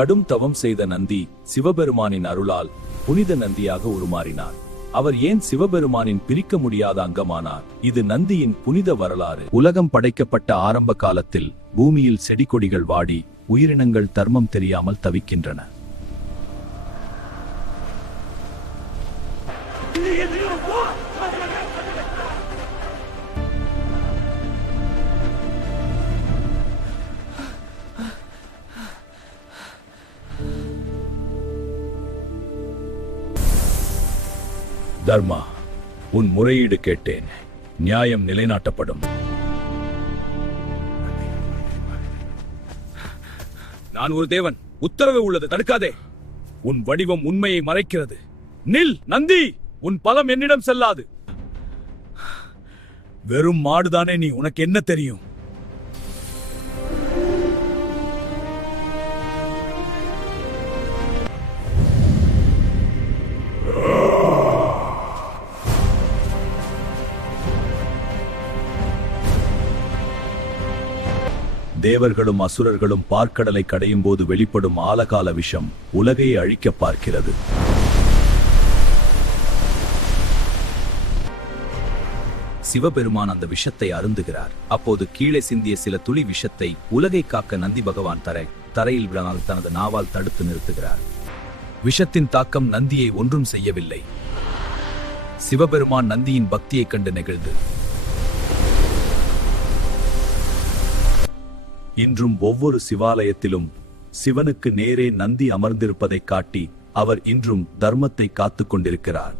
கடும் தவம் செய்த நந்தி சிவபெருமானின் அருளால் புனித நந்தியாக உருமாறினார். அவர் ஏன் சிவபெருமானின் பிரிக்க முடியாத அங்கமானார்? இது நந்தியின் புனித வரலாறு. உலகம் படைக்கப்பட்ட ஆரம்ப காலத்தில் பூமியில் செடி கொடிகள் வாடி உயிரினங்கள் தர்மம் தெரியாமல் தவிக்கின்றன. தர்மா, உன் முறையீடு கேட்டேன். நியாயம் நிலைநாட்டப்படும். நான் ஒரு தேவன். உத்தரவு உள்ளது, தடுக்காதே. உன் வடிவம் உண்மையை மறைக்கிறது. நில் நந்தி, உன் பலம் என்னிடம் செல்லாது. வெறும் மாடுதானே நீ, உனக்கு என்ன தெரியும்? தேவர்களும் அசுரர்களும் பார்க்கடலை கடையும் போது வெளிப்படும் ஆலகால விஷம் உலகையை அழிக்க பார்க்கிறது. சிவபெருமான் அந்த விஷத்தை அருந்துகிறார். அப்போது கீழே சிந்திய சில துளி விஷத்தை உலகை காக்க நந்தி பகவான் தரையில் விடாமல் தனது நாவால் தடுத்து நிறுத்துகிறார். விஷத்தின் தாக்கம் நந்தியை ஒன்றும் செய்யவில்லை. சிவபெருமான் நந்தியின் பக்தியை கண்டு நெகிழ்ந்து இன்றும் ஒவ்வொரு சிவாலயத்திலும் சிவனுக்கு நேரே நந்தி அமர்ந்திருப்பதை காட்டி அவர் இன்றும் தர்மத்தை காத்துக் கொண்டிருக்கிறார்.